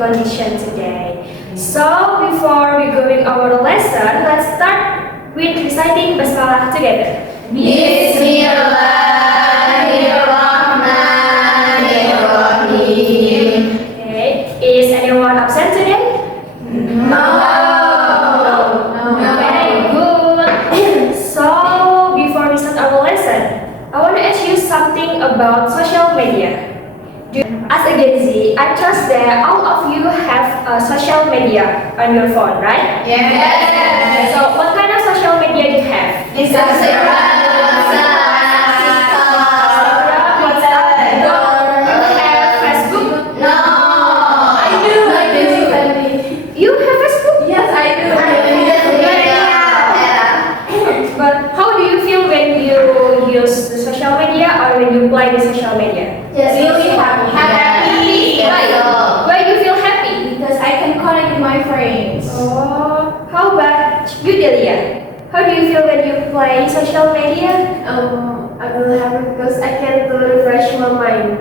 condition today. So before we going our lesson, let's start with reciting basmalah together. Bismillahirrahmanirrahim. Okay. Is anyone absent today? No. Okay, good. So before we start our lesson, I want to ask you something about social media. As a Gen Z, I trust that all of you have social media on your phone, right? Yes. So what kind of social media do you have? Instagram, WhatsApp, you have Facebook? No. I do. You have Facebook? Yes, I do. But how do you feel when you use the social media or when you play the social media? Yes, really happy. Why do you feel happy? Because I can connect with my friends. Oh, how about you, Delia? How do you feel when you play social media? I will happy because I can refresh my mind.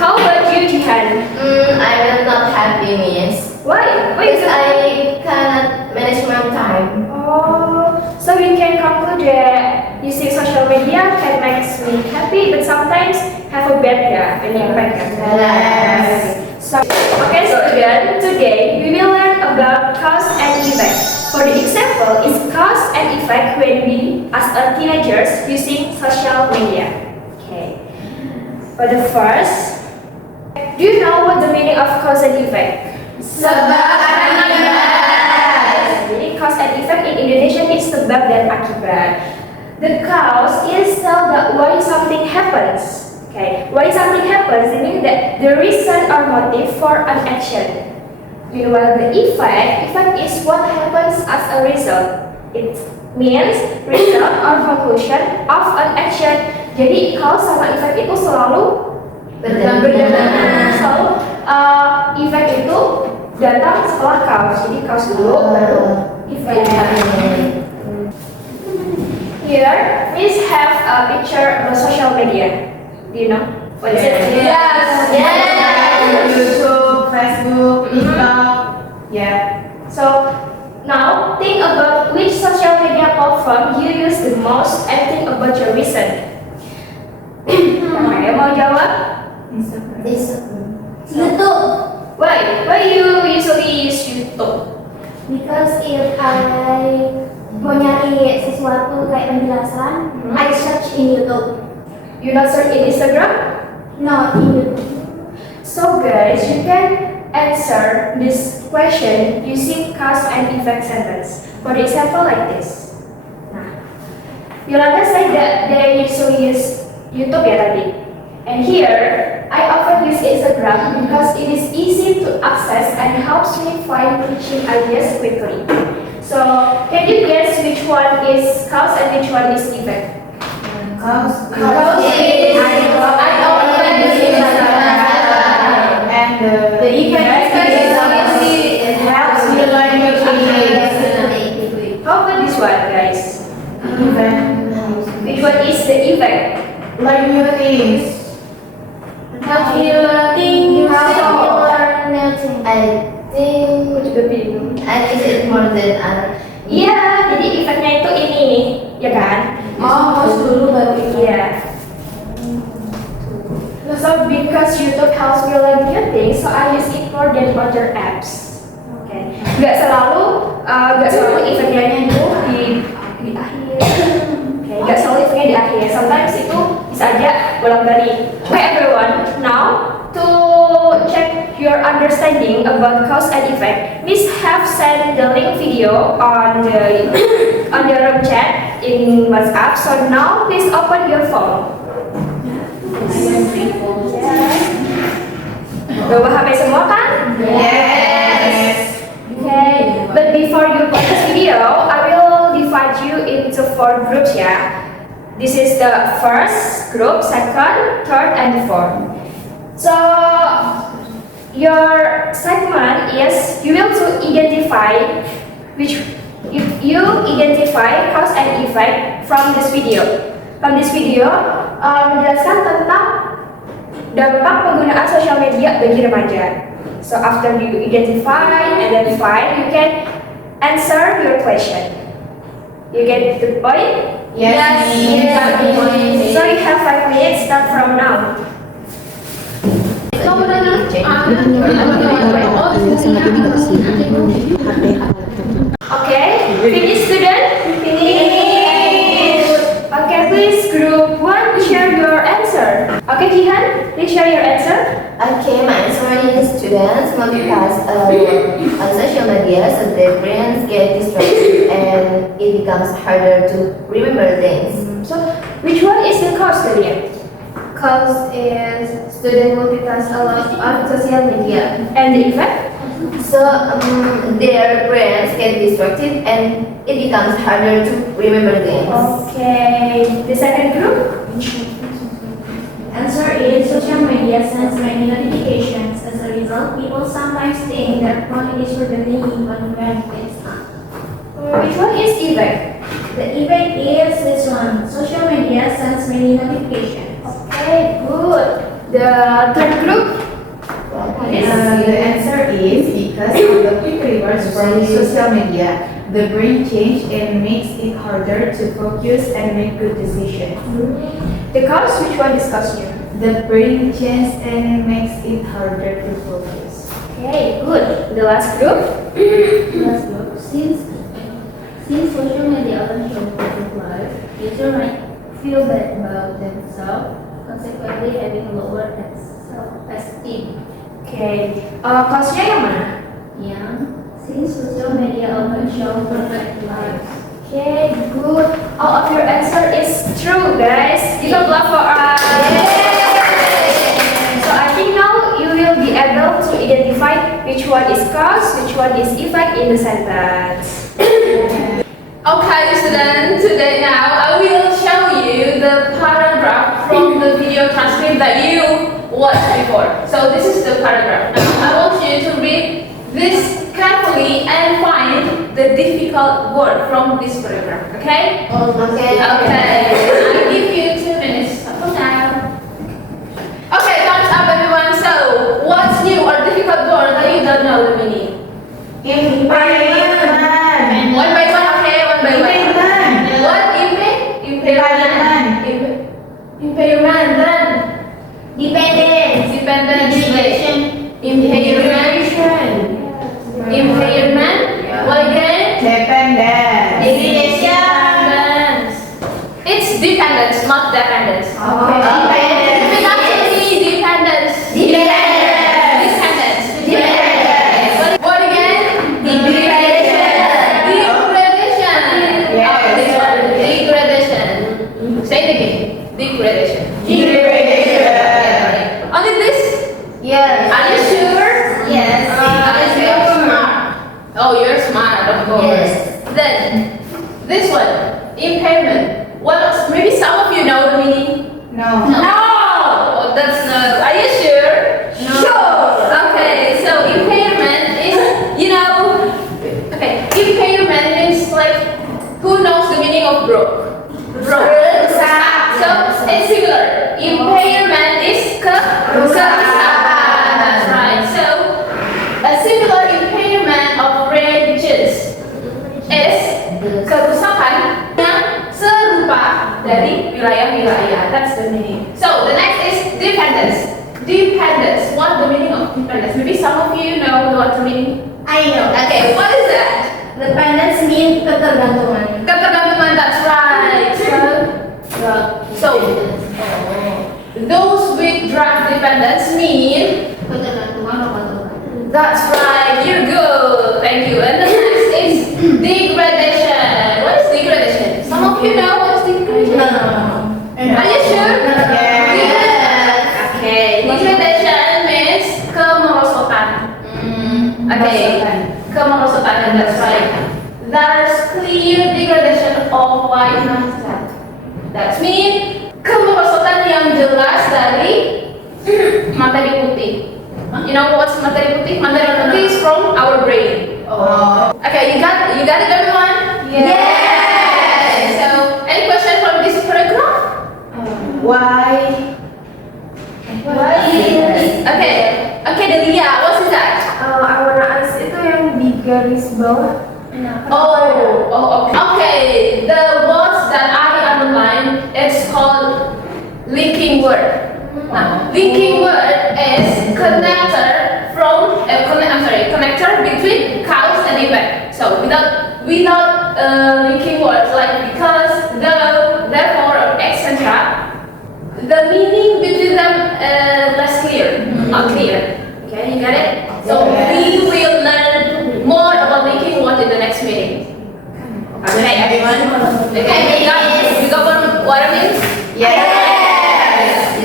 How about you, Jihan? I will not happy, miss. Why? Why is Because it? I cannot manage my time. Oh, so we can conclude that using social media can make me happy, but sometimes have a bad impact. Yes. So, okay, student, today we will learn about cause and effect. For the example, is cause and effect when we, as a teenagers, using social media. Okay. For the first, do you know what the meaning of cause and effect? Jadi cause and effect in Indonesian is sebab dan akibat. The cause is tell that why something happens. Okay, why something happens, it means that the reason or motive for an action. Meanwhile, the effect is what happens as a result. It means result or conclusion of an action. Jadi cause sama effect itu selalu berdampingan. Selalu effect itu datang setelah cause. Jadi cause dulu baru effect. Here, please have a picture of social media. Do you know what is it? Yes. YouTube, Facebook, TikTok. Yeah. So now think about which social media platform you use the most and think about your reason. Yang mau jawab? YouTube. Why you usually use YouTube? Because if I mau nyari sesuatu kayak penjelasan, I search in YouTube. You not search in Instagram? No, in YouTube. So guys, you can answer this question using cause and effect sentence. For example, like this. Nah, Yolanda said that they usually use YouTube ya tadi. And here, I often use Instagram because it is easy to access and helps me find teaching ideas quickly. So, can you guess which one is cause and which one is effect? Cause I often use Instagram. and the effect is it helps you learn new things. How about this one, guys? Which one is the effect? Learn new things. Help you learn things. I think Aku juga bingung. I think it's more than other. Iya, jadi efeknya itu ini, ya kan? Pause dulu baru Iya. So because YouTube helps me learn new things, so I use it more than other apps. Oke. Gak selalu efeknya itu di akhir. Oke, gak selalu efeknya di akhir. Sometimes itu bisa aja bolak-balik. Okay, everyone. Now to check your understanding about cause and effect, please have sent the link video on the room chat in WhatsApp. So now please open your phone. Bawa HP semua kan? Yes. Okay. But before you watch this video, I will divide you into 4 groups ya. This is the first group, second, third, and fourth. So your segment is you will to identify which you identify cause and effect from this video. From this video menjelaskan tentang dampak penggunaan sosial media bagi remaja. So after you identify and then find, you can answer your question. You get the point? Yes. So you have 5 minutes. Start from now. Okay, finish student? Finish. Okay, please group 1 share your answer. Okay, Jihan, please share your answer. Okay, my answer is students multitask on social media, so their brains get distracted and it becomes harder to remember things. So, which one is the cause, Daniel? Cause is student multitask a lot on social media. And the effect? So their brains get distracted and it becomes harder to remember things. Okay, the second group? Answer is social media sends many notifications. As a result, people sometimes think that phone is forgetting even when it's not. Which one is effect? The effect is this one. Social media sends many notifications. Okay, good. The third group? The answer is because of the quick rewards from social media, the brain change and makes it harder to focus and make good decisions. The cause, which one is cause you? The brain changes and makes it harder to focus. Okay, good. The last group? Last group. Since social media often shows perfect life, users might feel bad about themselves, consequently having lower self-esteem. Okay, cause-nya yang mana? Yang since social media often show perfect lives. Okay, good. All of your answer is true, guys. Give a clap for us. So I think now you will be able to identify which one is cause, which one is effect in the sentence. Okay, students, today now I will show you the paragraph from the video transcript that you watched before. So this is the paragraph. Now I want you to read this carefully and find the difficult word from this paragraph. Okay? Okay. Okay. I give you 2 minutes from now. Okay, thumbs up everyone. So, what's new or difficult word that you don't know the meaning? One by one, okay, one by one. What? Impairment. Impairment. Then Dependence. dependence. Impairment. Impairment. What again? Dependence. Dependence. It's dependence, not dependence. It's actually dependence. Dependence. What again? Degradation. Yes. Oh, this one. Degradation. Say it again. Degradation. Only this? Yes. Are you sure? Yes. Okay. Oh, you're smart, of course. Yes. Then, this one, impairment. Well, maybe some of you know the meaning. No. Oh, that's no. Are you sure? No. Sure. Okay, so impairment is, okay, impairment means like, who knows the meaning of broke? Broke. So, it's similar. Impairment is kerusakan. That's right. So, a similar impairment of ranges is kerusakan yang serupa dari wilayah-wilayah. That's the meaning. So, the next is dependence. Dependence. What the meaning of dependence? Maybe some of you know what the meaning. I know. Okay, what is that? Dependence means ketergantungan. Ketergantungan. That's right. So, those with drug dependence mean. Ketergantungan obat-obatan. That's right, you're good. Thank you. And the next is degradation. What is degradation? Some of you know what is degradation? Are you sure? Yes. Okay. Degradation means kemerosotan. Okay. Kemerosotan. That's right. There's clear degradation of white matter. That means kemerosotan yang jelas dari materi putih. You know what's materi putih? Materi putih is from our brain. Okay, you got it, everyone? Yes. So, any question from this paragraph? Why? Okay, Delia, what is that? word. Now, linking word is connector between cause and effect. So without linking words like because, though, therefore, or etc., the meaning between them less clear, not clear. Okay, you get it? So we will learn more about linking word in the next meeting. Okay, everyone. Okay, you got what I mean?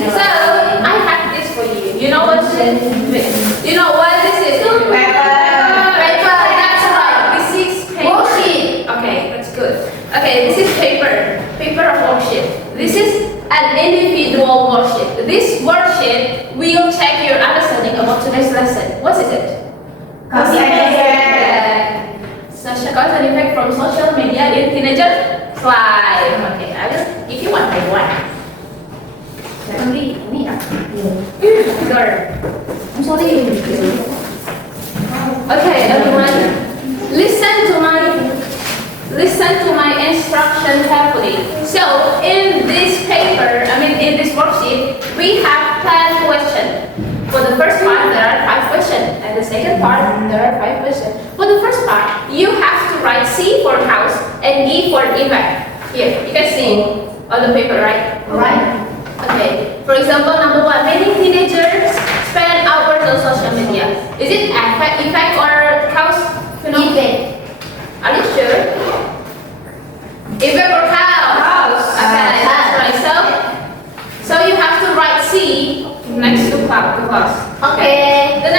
So I have this for you. You know what this is? You know what this is? Paper. That's right. This is paper. Worksheet. Okay, that's good. Okay, this is paper. Paper of worksheet. This is an individual worksheet. This worksheet will check your understanding about today's lesson. What is it? Cause and effect. Social cause and effect from social media in teenager life. Okay, I will give you one by one. Girl. I'm sorry. Okay, everyone, listen to my instruction carefully. So, in this paper, in this worksheet, we have 10 questions. For the first part, there are 5 questions, and the second part, there are 5 questions. For the first part, you have to write C for house and E for effect. Here, you can see on the paper, right? Right. Okay. For example, number 1, many teenagers spend hours on social media. Is it effect or cause? Effect. Are you sure? Effect or cause? Okay, that's right. So you have to write C next to cause. Okay. The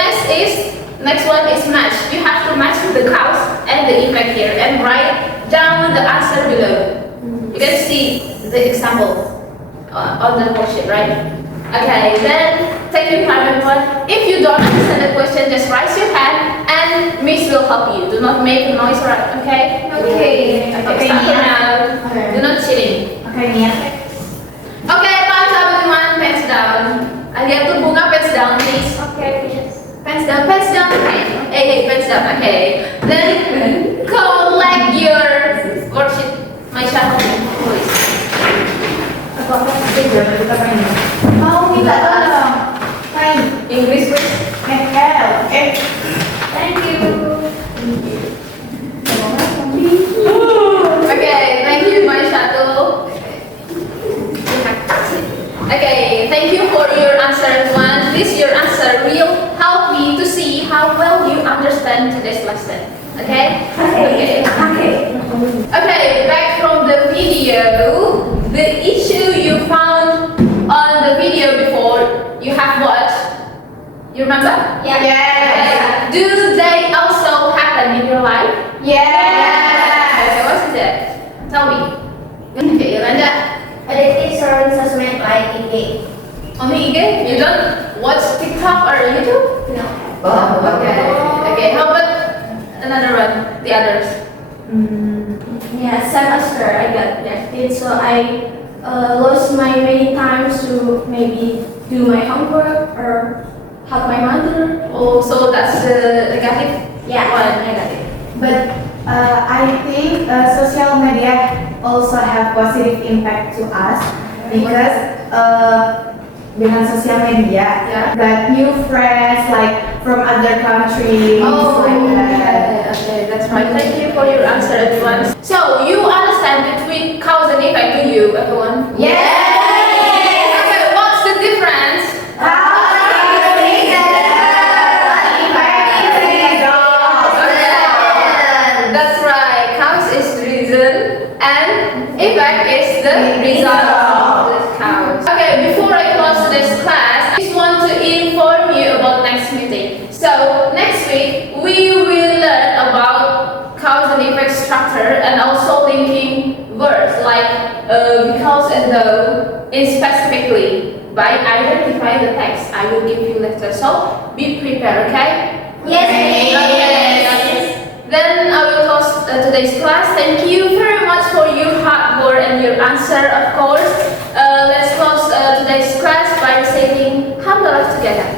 next one is match. You have to match the cause and the effect here and write down the answer below. You can see the example on the worksheet, right? Okay, then take your time everyone. If you don't understand the question, just raise your hand and Miss will help you. Do not make a noise, right? Okay? Okay. Okay, start for now. Do not cheating. Okay, Nia. Okay, time's up everyone. Pens down. Aliatul bunga, pens down, please. Okay. Pens down, pens down. Hey, pens down. Okay. Then collect your worksheet. My child, please. Mau minta tolong. Main. English, please. Thank you. Okay, thank you, my shuttle. Okay, thank you for your answer, everyone. This your answer will help me to see how well you understand today's lesson. Okay? Okay. Okay, back from the video. The issue you found on the video before you have watched. You remember? Yeah. Okay. Do they also happen in your life? Okay, what is it? Tell me. Okay, Yolanda. Addictive surrounding sosmed like IG. Only IG? You don't watch TikTok or YouTube? No. Okay, how about another one? The others? Yeah, semester I got rejected, so I lost my many times to maybe do my homework or help my mother. Oh, so that's the negative Yeah. one, negative. But I think social media also have positive impact to us because dengan social media, Yeah. got new friends like from other countries. Okay, that's right. Thank you for your answer, everyone. So, you understand between cause and effect, do you, everyone? Okay, what's the difference? That's right. Cause is the reason and effect is the result of this cause. Okay, before I close today's class, I just want to inform you about next meeting. So next week we will learn about cause and effect structure and also linking words like because and though in specifically by identifying the text I will give you later. So be prepared, okay? Okay. Then I will close today's class. Thank you very much for your hard work and your answer, of course. Let's close today's class by saying Alhamdulillah together.